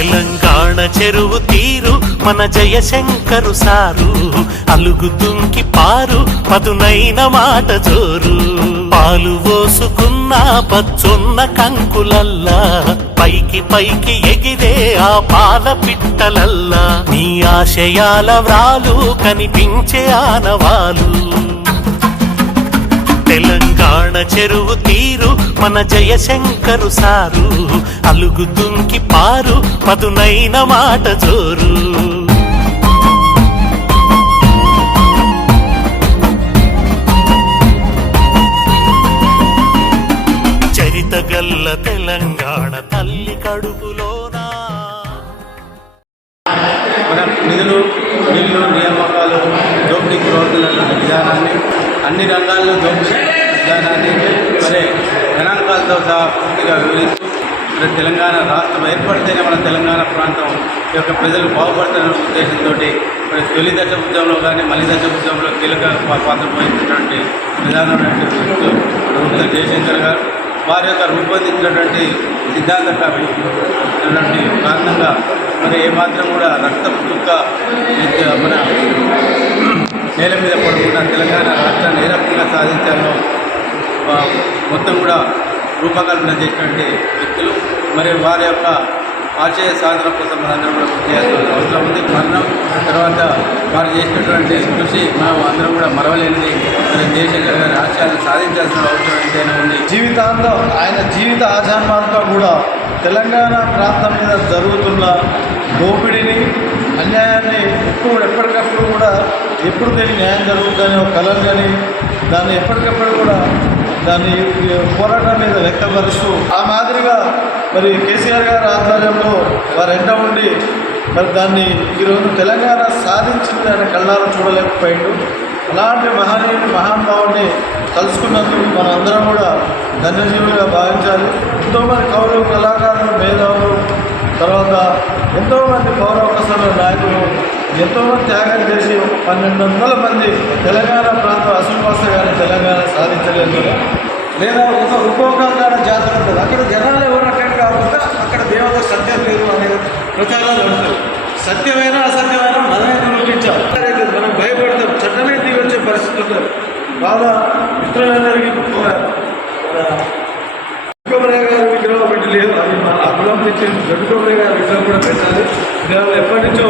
తెలంగాణ చెరువు తీరు మన జయశంకరు సారు. అలుగుతుంకి పారు పదునైన మాట జోరు. పాలు పోసుకున్న పచ్చొన్న కంకులల్లా పైకి పైకి ఎగిరే ఆ పాల పిట్టలల్లా. నీ ఆశయాల వ్రాలు కనిపించే ఆనవాలు. తెలంగాణ చెరువు తీరు మన జయశంకరు సారు. అలుగుతుంకి పారు పదునైన మాట జోరు. ప్రాంతం యొక్క ప్రజలు బాగుపడతారనే ఉద్దేశంతో మరి తొలి దశ ఉద్యమంలో కానీ మలి దశ ఉద్యమంలో కీలక పాత్ర వహించినటువంటి విధానమైనటువంటి వ్యక్తులు జయశంకర్ గారు. వారి యొక్క రూపొందించినటువంటి సిద్ధాంత అటువంటి కారణంగా మరి ఏమాత్రం కూడా రక్తం చుక్క మన నేల మీద పడుకున్న తెలంగాణ రాష్ట్రాన్ని ఏ రకంగా సాధించాలో మొత్తం కూడా రూపకల్పన చేసినటువంటి వ్యక్తులు. మరి వారి యొక్క ఆశయ సాధన కోసం మనందరం కూడా చేయాల్సిన అవసరం ఉంది. మరణం తర్వాత వారు చేసినటువంటి కృషి మనం అందరం కూడా మరవలేనిది. మన దేశ గారి ఆశయాలను సాధించాల్సిన అవసరం ఎంతైనా ఉంది. జీవితాంతం ఆయన జీవిత ఆజన్మాంతం కూడా తెలంగాణ ప్రాంతం మీద జరుగుతున్న దోపిడీని అన్యాయాన్ని ఎప్పుడు ఎప్పటికప్పుడు కూడా ఎప్పుడు దీనికి న్యాయం జరుగుతుందని ఒక కలర్ కానీ దాన్ని ఎప్పటికప్పుడు కూడా దాన్ని పోరాటం మీద వ్యక్తపరుస్తూ ఆ మాదిరిగా మరి కేసీఆర్ గారి ఆధ్వర్యంలో వారు ఎంట ఉండి మరి దాన్ని ఈరోజు తెలంగాణ సాధించింది ఆయన కళ్ళారా చూడలేకపోయాడు. అలాంటి మహనీయుని మహానుభావుని కలుసుకున్నందుకు మనందరం కూడా ధన్యజీవులుగా భావించాలి. ఎంతోమంది కవులు కళాకారులు మేధావులు తర్వాత ఎంతోమంది పౌరవకసల నాయకులు ఎంతోమంది త్యాగం చేసి పన్నెండు వందల మంది తెలంగాణ ప్రాంతం అసలు కానీ తెలంగాణ సాధించలేదు లేదా ఒక ఉపయోగకర జాతర ఉంటుంది. అక్కడ జనాలు ఎవరు అటెండ్ అక్కడ దేవత సత్యం లేదు అనే ప్రచారాలు ఉంటాయి సత్యమైన అసత్యమైన మనమే నిరూపించాం. మనం భయపడతాం. చట్టమే దిగొచ్చే పరిస్థితి ఉంటుంది. బాగా మిత్రులందరికీ మన గారి విగ్రహం పెట్టి లేదు. అది మన అభిలం తెచ్చి జడ్డుకోమరయ్య గారి విగ్రహం కూడా పెట్టాలి. నేను ఎప్పటి నుంచో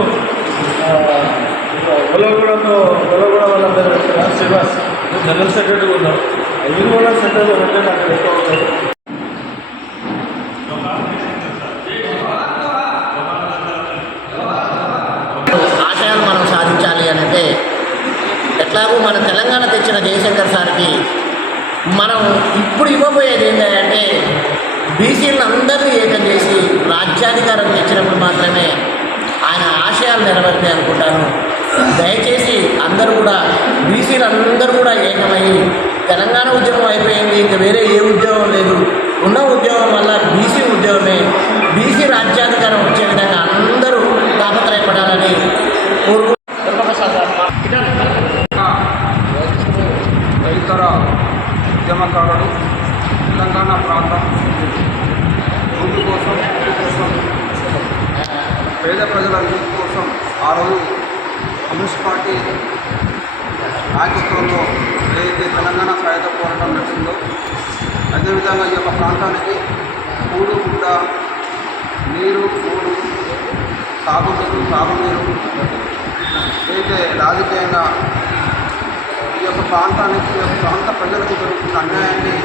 పొలగూడెంలో పొలగూడ వాళ్ళందరూ శ్రీవాస్ జనరల్ సెక్రటరీ ఉన్నాం అవి కూడా సెంటర్లో పెట్టే నాకు ఎక్కువ అవుతుంది ఆశయాలు మనం సాధించాలి అని అంటే ఎట్లాగో మన తెలంగాణ తెచ్చిన జయశంకర్ సార్కి మనం ఇప్పుడు ఇవ్వబోయేది ఏంటంటే బీసీలను అందరినీ ఏకం చేసి రాజ్యాధికారం తెచ్చినప్పుడు మాత్రమే ఆయన ఆశయాలు నెరవేరుతాయి అనుకుంటాను. దయచేసి అందరూ కూడా బీసీలు అందరూ కూడా ఏకమయ్యి తెలంగాణ ఉద్యమం అయిపోయింది ఇంకా వేరే ఏ ఉద్యోగం లేదు. ఉన్న ఉద్యోగం వల్ల బీసీ ఉద్యోగమే బీసీ రాజ్యాధికారం వచ్చే విధంగా అందరూ తాపత్రయపడాలని కోరుకుంటున్నాను. తెలంగాణ ప్రాంతం. ముందు కోసం కోసం పేద ప్రజల అభివృద్ధి కోసం ఆ రోజు కమ్యూనిస్ట్ పార్టీ నాయకత్వంలో ఏదైతే తెలంగాణ సాయుధ పోరాటం నడిచిందో అదేవిధంగా ఈ యొక్క ప్రాంతానికి కూడు గుడ్డ నీరు కూడు సాగునీరు తాగునీరు ఏదైతే రాజకీయంగా ఈ యొక్క ప్రాంతానికి ఈ యొక్క ప్రాంత ప్రజలకు జరుగుతున్న అన్యాయాన్ని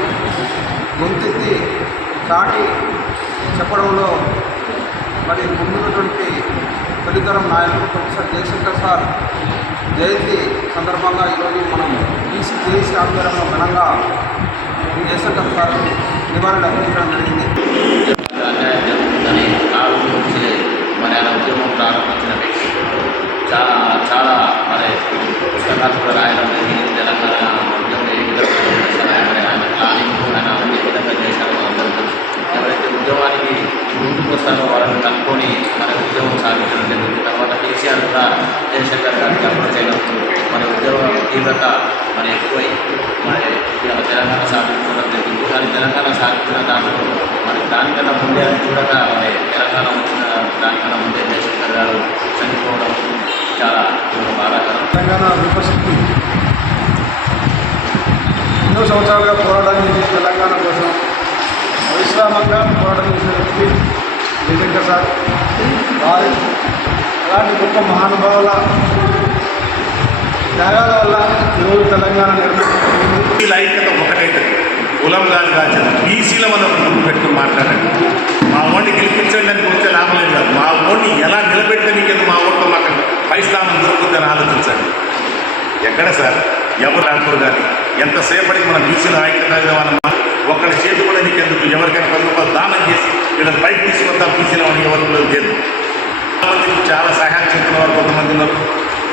గొంతెత్తి చాటి చెప్పడంలో మరి ముందున్నటువంటి తొలితరం నాయకులు ప్రొఫెసర్ జయశంకర్ సార్ జయంతి సందర్భంగా ఈరోజు మనం ఈసీ జేసీ ఆధ్వర్యంలో ఘనంగా జయశంకర్ సార్ నివారణ అర్పించడం జరిగింది అన్యాయం నుంచి ఉద్యమం ప్రారంభించిన వ్యక్తి చాలా చాలా మరి పుస్తకాలు కూడా రాయడం జరిగింది తెలంగాణ ఉద్యమం ఏ విధంగా చేశారో మరి ఆయన ప్లానింగ్ ఆయన ఏ విధంగా చేశారో అందరూ తెలుసు ఎవరైతే ఉద్యమానికి ముందుకు వస్తారో వాళ్ళని కనుక్కొని మన ఉద్యమం సాగించడం జరిగింది తర్వాత కేసీఆర్ కూడా జయశంకర్ గారు కల్పన చేయడంతో మన ఉద్యోగ తీవ్రత మరి ఎక్కువై మరి తెలంగాణ సాధించడం జరిగింది. కానీ తెలంగాణ సాధించిన దాంట్లో మరి దానికన్నా ముందే అది చూడక మరి తెలంగాణ వచ్చిన దానికన్నా ముందే జయశంకర్ గారు చనిపోవడం చాలా బాధాకరం. తెలంగాణ విపశక్తి ఎన్నో సంవత్సరాలుగా పోరాటం చేసి తెలంగాణ కోసం విశ్రామంగా పోరాటం చేసిన వ్యక్తి నిజంగా సార్. వారు అలాంటి గొప్ప మహానుభావుల త్యాగాల వల్ల ఈరోజు తెలంగాణ నిర్మించబడింది. ఐక్యత ఒకటైతే కులం కాదు కాదు బీసీల మనం ముందు పెట్టుకుని మాట్లాడండి. మా ఓడిని గెలిపించండి అని వచ్చే లాభం లేదు కాదు. మా ఓడిని ఎలా నిలబెడితే మీకు మా ఓట్తో మాకు? పై స్థానం దొరుకుతుందని ఆలోచించండి. ఎక్కడ సార్? ఎవరు రాకూడదు కానీ ఎంతసేపటికి మనం బీసీల ఐక్యత ఒకటి ఒక్కడి చేతి కూడా నీకెందుకు ఎవరికైనా పది రూపాయలు దానం చేసి వీళ్ళని పైకి తీసుకొద్దాం బీసీల వాడిని ఎవరు లేదు కొంతమంది చాలా సహాయం చేస్తున్న వారు కొంతమంది ఉన్నారు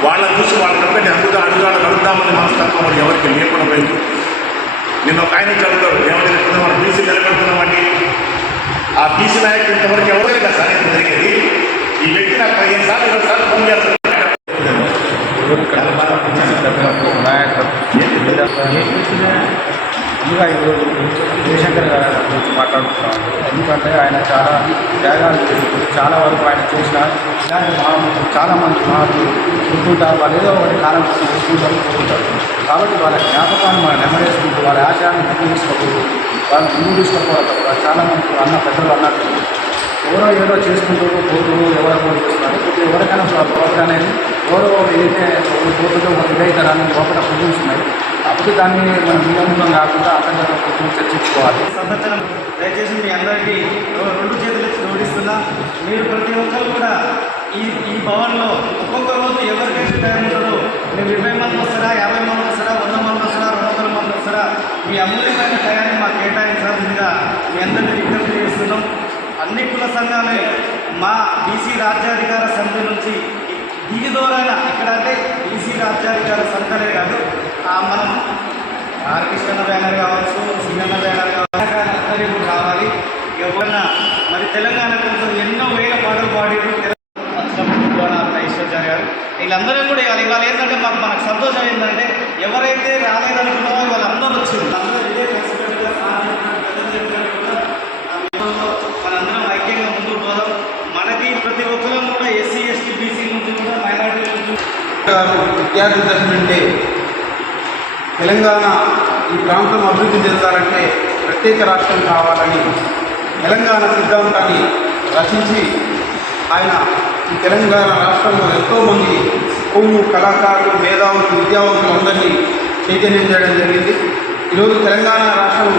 వాళ్ళని చూసి వాళ్ళ కంటే అందుగా అడుగాడు అడుగుదామని మనస్తత్వం వాడు ఎవరికి లేకుండా పోయింది నిన్న ఒక ఆయన చదువుతారు ఏమని చెప్తున్నాం మనం బీసీ నిలబెడుతున్నామండి ఆ బీసీ నాయకుడు ఇంతవరకు ఎవరు కదా సార్ ఇంత జరిగేది ఈ వ్యక్తి నాకు పదిహేను సార్లు ఇరవై సార్లు ఫోన్ చేస్తారు ఇంకా ఈరోజు జయశంకర్ మాట్లాడుతున్నాను ఎందుకంటే ఆయన చాలా త్యాగాలు చేసి చాలా వరకు ఆయన చేసిన ఇలాంటి మహాత్ములు చాలామంది మహాత్ములు ఉంటుంటారు వాళ్ళు ఏదో ఒకటి కాలం చేసుకుంటారు పోతుంటారు కాబట్టి వాళ్ళ జ్ఞాపకాన్ని మనం నెమరేసుకుంటూ వాళ్ళ ఆశయాన్ని ముందు తీసుకోకూడదు వాళ్ళు ముందు తీసుకోకూడదు చాలామంది అన్న పెద్దలు అన్నట్టు ఎవరో ఏదో చేసుకుంటూ పోతురు ఎవరో చేస్తున్నారు. ఇప్పుడు ఎవరికైనా ప్రవర్తన అనేది ఎవరో ఏదైతే ఒకరు ఒక ఇదైతారని లోపల ఫీలింగ్స్ అప్పుడు దాన్ని మన విలంబం కాకుండా అక్కడ కొంచెం చర్చించుకోవాలి. సంవత్సరం దయచేసి మీ అందరికీ రెండు చేతులు ఇచ్చి జోడిస్తున్నా మీరు ప్రతి ఒక్కరు కూడా ఈ ఈ భవన్లో ఒక్కొక్క రోజు ఎవరికైతే టైం ఉంటుందో మీరు ఇరవై మంది వస్తారా యాభై మంది వస్తారా వంద మంది వస్తారా రెండు వందల మంది వస్తారా మీ అమూల్యమైన టయాన్ని మాకు కేటాయించాల్సిందిగా మీ అందరినీ విజ్ఞప్తి చేస్తున్నాం. అన్ని కుల సంఘాలే మా బీసీ రాజ్యాధికార సమితి నుంచి దిగి దూరాన ఇక్కడ అంటే బీసీ రాజ్యాధికార సంఘాలే కాదు ఆ మనం ఆర్ కృష్ణ బ్యానర్ కావచ్చు సింగన్న బ్యానర్ కావచ్చు అందరూ కూడా రావాలి. ఎవరన్నా మరి తెలంగాణ కోసం ఎన్నో వేల పాటలు పాడారు ఐశ్వర్య గారు వీళ్ళందరూ కూడా ఇవాళ ఇవాళ ఏంటంటే మాకు మనకు సంతోషం ఏంటంటే ఎవరైతే రాలేదనుకున్నామో వాళ్ళందరూ వచ్చింది అందరూ ఇదే కలిసికట్టుగా సాధించిన పెద్దలు చెప్పినట్టుగా ఆ విషయంలో మనందరం ఐక్యంగా ముందుకు పోదాం. మనకి ప్రతి ఒక్కరం కూడా ఎస్సీ ఎస్టీ బీసీ నుంచి కూడా మైనారిటీ నుంచి విద్యార్థి దశ నుండి తెలంగాణ ఈ ప్రాంతం అభివృద్ధి చెందాలంటే ప్రత్యేక రాష్ట్రం కావాలని తెలంగాణ సిద్ధాంతాన్ని రచించి ఆయన ఈ తెలంగాణ రాష్ట్రంలో ఎంతోమంది కొమ్ము కళాకారులు మేధావులు విద్యావంతులు అందరినీ చైతన్యం చేయడం జరిగింది. ఈరోజు తెలంగాణ రాష్ట్రం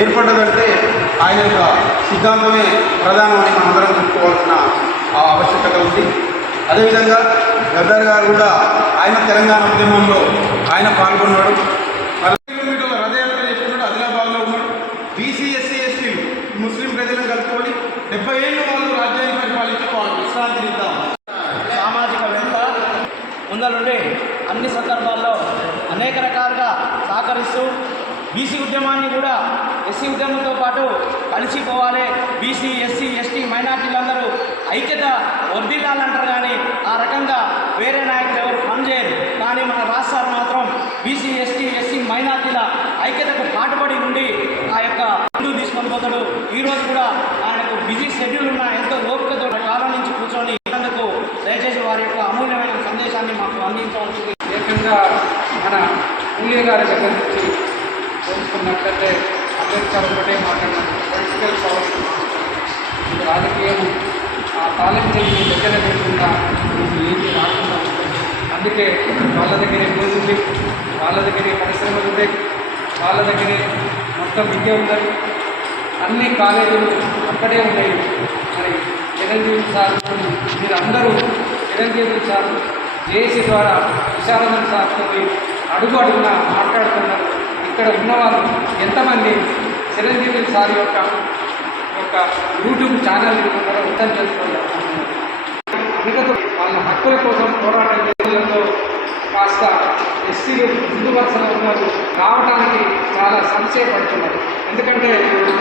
ఏర్పడ్డదంటే ఆయన యొక్క సిద్ధాంతమే ప్రధానమని మనందరం చెప్పుకోవాల్సిన ఆ ఆవశ్యకత ఉంది. అదేవిధంగా గద్దర్ గారు కూడా ఆయన తెలంగాణ ఉద్యమంలో ఆయన పాల్గొన్నాడు. నలభై కిలోమీటర్ల రథయాత్ర చేసినాడు ఆదిలాబాద్లో ఉన్నాడు బీసీ ఎస్సీ ఎస్టీ ముస్లిం ప్రజలను కలుపుకొని డెబ్బై ఏళ్ళు వాళ్ళు రాజ్యాన్ని పరిపాలించి వాళ్ళు. విశ్రాంతి ఇద్దాం సామాజిక వేత్త ముందలుండి అన్ని సందర్భాల్లో అనేక రకాలుగా సహకరిస్తూ బీసీ ఉద్యమాన్ని కూడా ఎస్సీ ఉద్యమంతో పాటు కలిసిపోవాలి. బీసీ ఎస్సీ ఎస్టీ మైనార్టీలందరూ ఐక్యత వర్ధిల్లాలంటారు కానీ ఆ రకంగా వేరే నాయకులు ఎవరు పనిచేయరు కానీ మన రాష్ట్రాలు మాత్రం బీసీ ఎస్టీ ఎస్సీ మైనార్టీల ఐక్యతకు పాటుపడి ఉండి ఆ యొక్క ముందుకు తీసుకొని పోతాడు. ఈరోజు కూడా ఆయనకు బిజీ షెడ్యూల్ ఉన్న ఎంతో ఓపికతో కాలం నుంచి కూర్చొని అందుకు దయచేసి వారి యొక్క అమూల్యమైన సందేశాన్ని మాకు అందించవలసింది. ఏకంగా మన పూలే గారి దగ్గర నుంచి తెలుసుకున్నట్లయితే అంబేద్కర్ ఒకటే మాట్లాడినారు పొలిటికల్ పవర్ ఇది రాజకీయం. ఆ పాలించేది దగ్గర పెట్టకుండా మీకు ఏమి రాకుండా అందుకే వాళ్ళ దగ్గరే భూమి ఉంది వాళ్ళ దగ్గరే పరిశ్రమలు ఉంటాయి వాళ్ళ దగ్గరే మొత్తం విద్య ఉన్నది అన్ని కాలేజీలు అక్కడే ఉన్నాయి. మరి చిరంజీవి సార్ మీరు అందరూ చిరంజీవి సార్ జేఏసీ ద్వారా విశారదన్ సార్తో అడుగు అడుగున మాట్లాడుతున్నారు. ఇక్కడ ఉన్నవారు ఎంతమంది చిరంజీవి సార్ యొక్క యొక్క యూట్యూబ్ ఛానల్ ఉన్నారో అర్థం చేసుకోవాలి. మిగతా వాళ్ళ హక్కుల కోసం పోరాటం చేయడంతో కాస్త ఎస్సీలు ముందు వరుసలో ఉన్నారు రావడానికి చాలా సంశయపడుతున్నారు ఎందుకంటే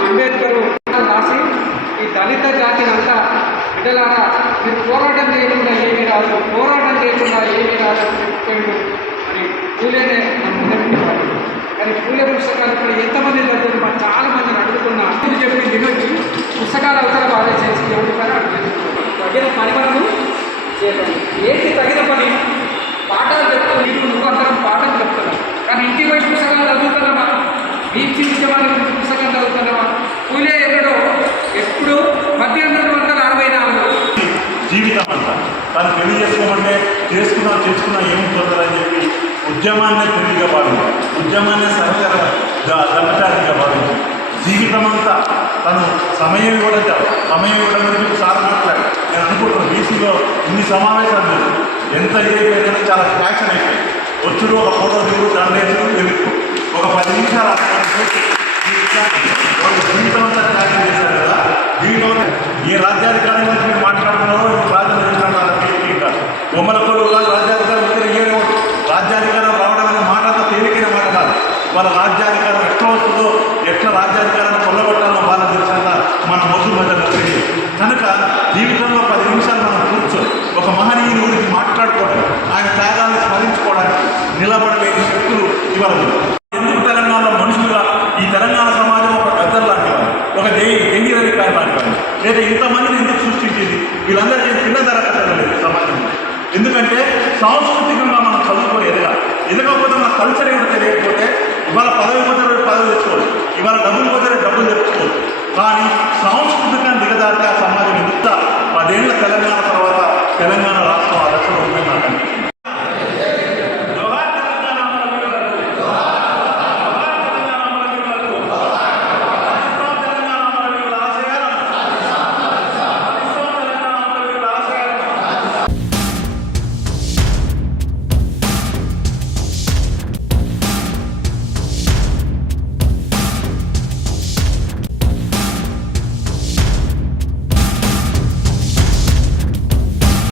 అంబేద్కర్ రాసి ఈ దళిత జాతిని అంతా బిడ్డలారా మీరు పోరాటం చేయకుండా ఏమీ రాదు పోరాటం చేయకుండా ఏమీ రాదు అని కానీ పూల పుస్తకాలు కూడా ఎంతమంది లేదు మనం చాలా మందిని అడుగుతున్నా చెప్పి దిగొచ్చి పుస్తకాలు అవతల బాగా చేసి ఎవరి పని తగిన పని మనము చేయాలి ఏంటి తగిన పని? పాఠాలు చెప్తాం నీకు నువ్వు అందరం పాఠాలు చెప్తున్నావు. కానీ ఇంటి వైపు పుస్తకాలు చదువుతున్నామా మీ చూసే వాళ్ళ గురించి పుస్తకాలు చదువుతున్నామా పూలే ఎక్కడో ఎప్పుడు? మధ్య వందల జీవితం అంతా తను పెళ్ళి చేసుకున్నా చేసుకున్నా ఏం పొందాలని చెప్పి ఉద్యమాన్ని పెళ్ళిగా వాడు ఉద్యమాన్ని సహచర ధర్మచారిగా వాడు జీవితం అంతా తను సమయం కూడా సమయం ఇవ్వడం గురించి సార్ మాట్లాడు నేను అనుకుంటున్నాను బీసీలో ఇన్ని సమావేశాలు జరిగాయి. ఎంత ఏదైనా చాలా ఫ్యాషన్ అయిపోయింది. వచ్చుడు ఒక ఫోటో దిగుడు దండేసుడు వెలుగు ఒక పది నిమిషాలు జీవితం అంతా త్యాగం చేశారు కదా. దీంట్లో ఈ రాజ్యాధికారి గురించి మీరు మాట్లాడుతున్నారో ఈ రాజ్యాధికారులు బొమ్మల కొడు కాదు రాజ్యాధికారం ఇక్కడ ఏమో రాజ్యాధికారం రావడం అనే మాట అంత తేలికైన మాట కాదు వాళ్ళ రాజ్యాధికారం ఎట్లా వస్తుందో ఎట్లా రాజ్యాధికారాన్ని కొల్లగొట్టాలో వాళ్ళ తెలిసినంత మన మొద్దు మధ్యలో తెలియదు కనుక జీవితంలో పది నిమిషాలు మనం కూర్చొని ఒక మహనీయుని గురించి మాట్లాడుకోవడం ఆయన త్యాగాన్ని స్మరించుకోవడానికి నిలబడలేని శక్తులు ఇవాళ ఎందుకు తెలంగాణలో మనుషులుగా ఈ తెలంగాణ సమాజం ఒక పెద్దలు లాంటి ఒక దేవి దేవి రవికారు లాంటి వాళ్ళు? లేదా ఇంతమందిని ఎందుకు సృష్టించింది? వీళ్ళందరికీ చిన్న ధర లేదు సమాజంలో. ఎందుకంటే సాంస్కృతికంగా మనం చదువుకొని ఎదగాలి ఎదగకపోతే మన కల్చర్ ఏమిటో తెలియకపోతే ఇవాళ పదవి పోతే పదవి తెచ్చుకోవచ్చు. ఇవాళ డబ్బులు పొందిన డబ్బులు తెచ్చుకోవచ్చు. కానీ సాంస్కృతిక దిగదారితే సమాజం ఎంత? పదేళ్ళ తెలంగాణ తర్వాత తెలంగాణ రాష్ట్రం ఆ లక్ష రూపాయలు